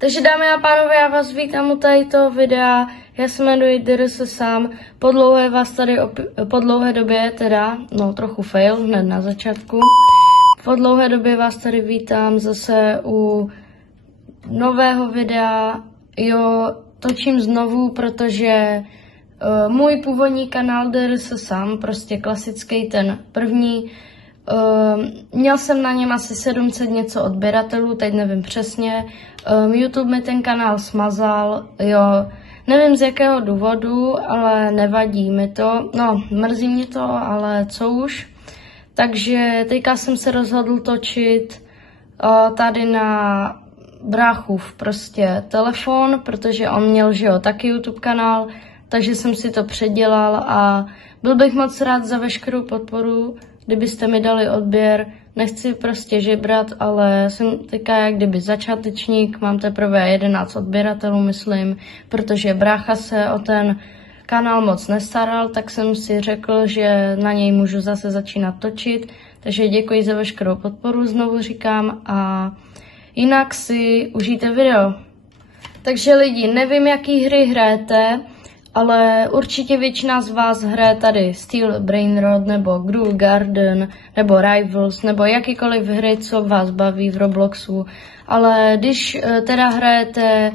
Takže dámy a pánové, já vás vítám u tohoto videa. Já se jmenuji DRS sám. Po dlouhé době, trochu fail hned na začátku. Po dlouhé době vás tady vítám zase u nového videa. Jo, točím znovu, protože můj původní kanál DRS sám, prostě klasický ten první, měl jsem na něm asi 700 něco odběratelů, teď nevím přesně. YouTube mi ten kanál smazal, jo, nevím z jakého důvodu, ale nevadí mi to, no, mrzí mě to, ale co už. Takže teďka jsem se rozhodl točit tady na bráchův prostě telefon, protože on měl, že jo, taky YouTube kanál, takže jsem si to předělal a byl bych moc rád za veškerou podporu, kdybyste mi dali odběr. Nechci prostě žebrat, ale jsem teďka jak kdyby začátečník, mám teprve 11 odběratelů, myslím, protože brácha se o ten kanál moc nestaral, tak jsem si řekl, že na něj můžu zase začínat točit. Takže děkuji za veškerou podporu, znovu říkám, a jinak si užijte video. Takže lidi, nevím, jaký hry hrajete, ale určitě většina z vás hraje tady Steel Brainrot, nebo Groove Garden, nebo Rivals, nebo jakýkoliv hry, co vás baví v Robloxu. Ale když teda hrajete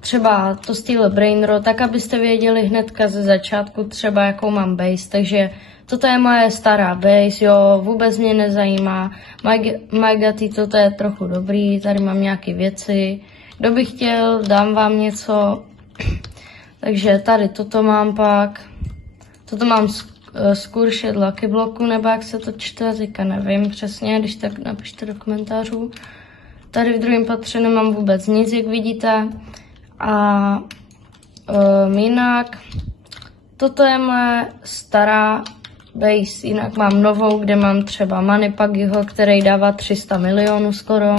třeba to Steel Brainrot, tak abyste věděli hnedka ze začátku třeba jakou mám base, takže toto je moje stará base, jo, vůbec mě nezajímá. Magati, toto je trochu dobrý, tady mám nějaké věci. Kdo by chtěl, dám vám něco. Takže tady toto mám pak. Toto mám Scourged Lucky Blocku, nebo jak se to čte, teďka nevím přesně, když tak napište do komentářů. Tady v druhém patře nemám vůbec nic, jak vidíte. A jinak, toto je moje stará base, jinak mám novou, kde mám třeba Moneypuggyho, který dává 300 milionů skoro.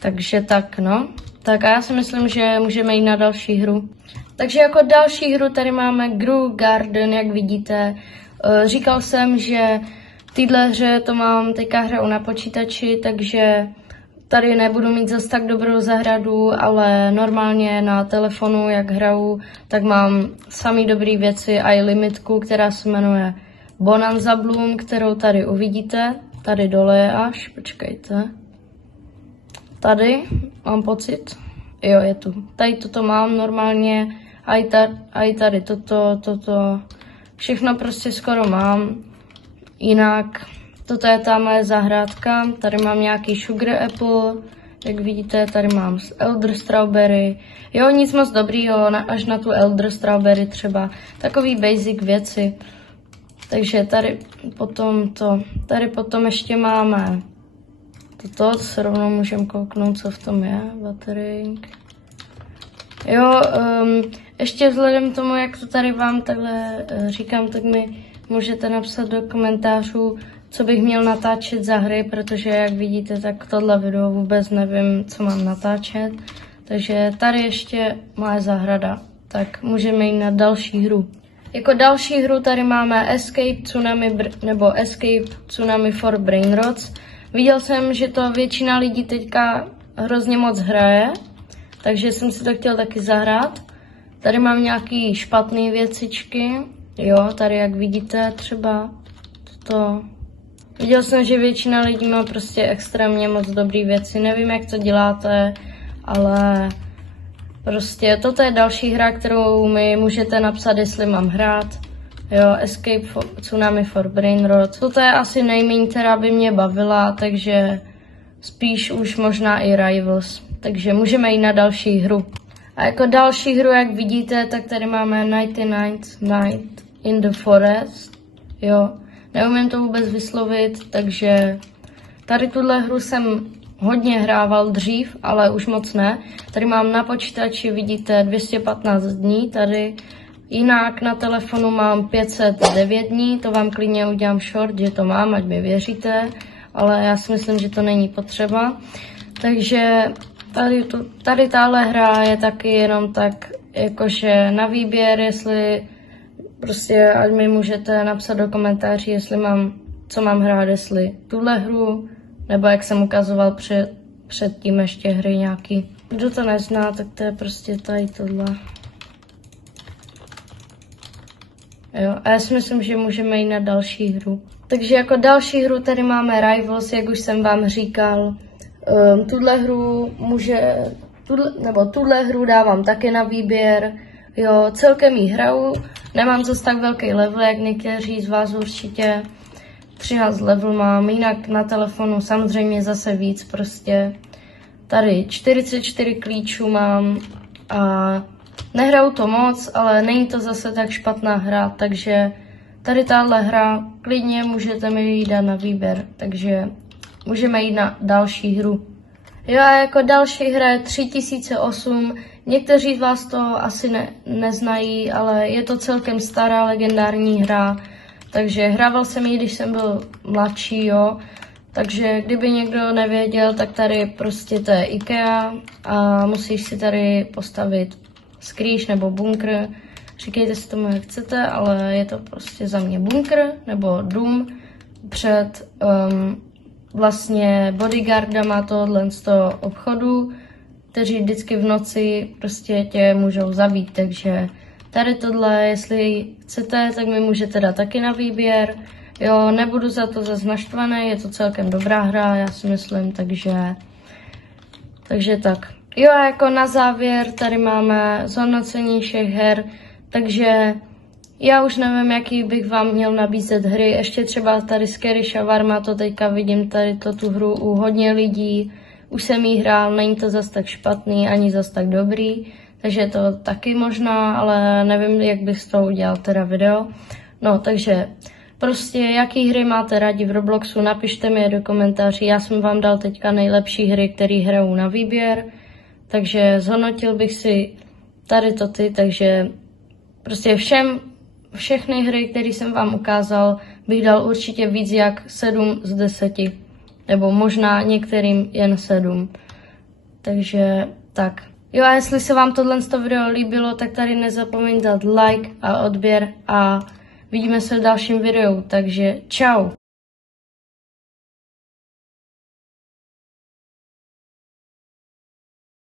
Takže tak, no. Tak a já si myslím, že můžeme jít na další hru. Takže jako další hru tady máme Groove Garden, jak vidíte. Říkal jsem, že v této hře to mám teďka hraju na počítači, takže tady nebudu mít zase tak dobrou zahradu, ale normálně na telefonu, jak hraju, tak mám samý dobrý věci a i limitku, která se jmenuje Bonanza Bloom, kterou tady uvidíte. Tady dole je až, počkejte. Tady mám pocit, jo, je tu. Tady toto mám normálně, a i tady toto, všechno prostě skoro mám. Jinak, toto je ta moje zahrádka, tady mám nějaký Sugar Apple, jak vidíte, tady mám Elder Strawberry. Jo, nic moc dobrýho, až na tu Elder Strawberry třeba, takový basic věci. Takže tady potom ještě máme toto se rovnou můžeme kouknout, co v tom je, batterying. Jo, ještě vzhledem k tomu, jak to tady vám takhle říkám, tak mi můžete napsat do komentářů, co bych měl natáčet za hry, protože jak vidíte, tak tohle video vůbec nevím, co mám natáčet. Takže tady ještě moje zahrada, tak můžeme jít na další hru. Jako další hru tady máme Escape Tsunami for Brainrots. Viděl jsem, že to většina lidí teďka hrozně moc hraje, takže jsem si to chtěl taky zahrát. Tady mám nějaký špatné věcičky, jo, tady jak vidíte třeba toto. Viděl jsem, že většina lidí má prostě extrémně moc dobré věci, nevím, jak to děláte, ale prostě toto je další hra, kterou mi můžete napsat, jestli mám hrát. Jo, Escape Tsunami for Brainrot. Toto je asi nejméně, která by mě bavila, takže spíš už možná i Rivals. Takže můžeme jít na další hru. A jako další hru, jak vidíte, tak tady máme 99th Night in the Forest. Jo, neumím to vůbec vyslovit, takže tady tuhle hru jsem hodně hrával dřív, ale už moc ne. Tady mám na počítači, vidíte, 215 dní tady. Jinak na telefonu mám 509 dní, to vám klidně udělám short, že to mám, ať mi věříte, ale já si myslím, že to není potřeba. Takže tady tahle hra je taky jenom tak, jakože na výběr, jestli prostě, ať mi můžete napsat do komentáří, co mám hrát, jestli tuhle hru, nebo jak jsem ukazoval předtím ještě hry nějaký. Kdo to nezná, tak to je prostě tady tohle. Jo, a já si myslím, že můžeme jít na další hru. Takže jako další hru tady máme Rivals, jak už jsem vám říkal. Tuhle hru dávám taky na výběr. Jo, celkem jí hraju, nemám zase tak velký level, jak někteří z vás určitě. 13 level mám, jinak na telefonu samozřejmě zase víc prostě. Tady 44 klíčů mám a nehraju to moc, ale není to zase tak špatná hra, takže tady tahle hra klidně můžete mi ji dát na výběr, takže můžeme jít na další hru. Jo, a jako další hra je 3008, někteří z vás to asi neznají, ale je to celkem stará legendární hra, takže hrával jsem ji, když jsem byl mladší, jo. Takže kdyby někdo nevěděl, tak tady prostě to je IKEA a musíš si tady postavit skrýš nebo bunkr. Říkejte si tomu, jak chcete, ale je to prostě za mě bunkr nebo dům před vlastně bodyguardama tohle z toho obchodu, kteří vždycky v noci prostě tě můžou zabít, takže tady tohle, jestli chcete, tak mi můžete dát taky na výběr. Jo, nebudu za to zase naštvaný, je to celkem dobrá hra, já si myslím, takže tak. Jo, a jako na závěr tady máme zhodnocení všech her, takže já už nevím, jaký bych vám měl nabízet hry, ještě třeba tady Scary Shawarma, to teďka vidím tady tu hru u hodně lidí, už jsem jí hrál, není to zas tak špatný, ani zas tak dobrý, takže je to taky možná, ale nevím, jak bych z toho udělal teda video. No, takže prostě jaký hry máte rádi v Robloxu, napište mi je do komentáří, já jsem vám dal teďka nejlepší hry, které hraju na výběr, takže zhodnotil bych si tady takže prostě všechny hry, které jsem vám ukázal, bych dal určitě víc jak 7 z 10, nebo možná některým jen 7, takže tak. Jo, a jestli se vám tohle video líbilo, tak tady nezapomeň dát like a odběr a vidíme se v dalším videu, takže čau.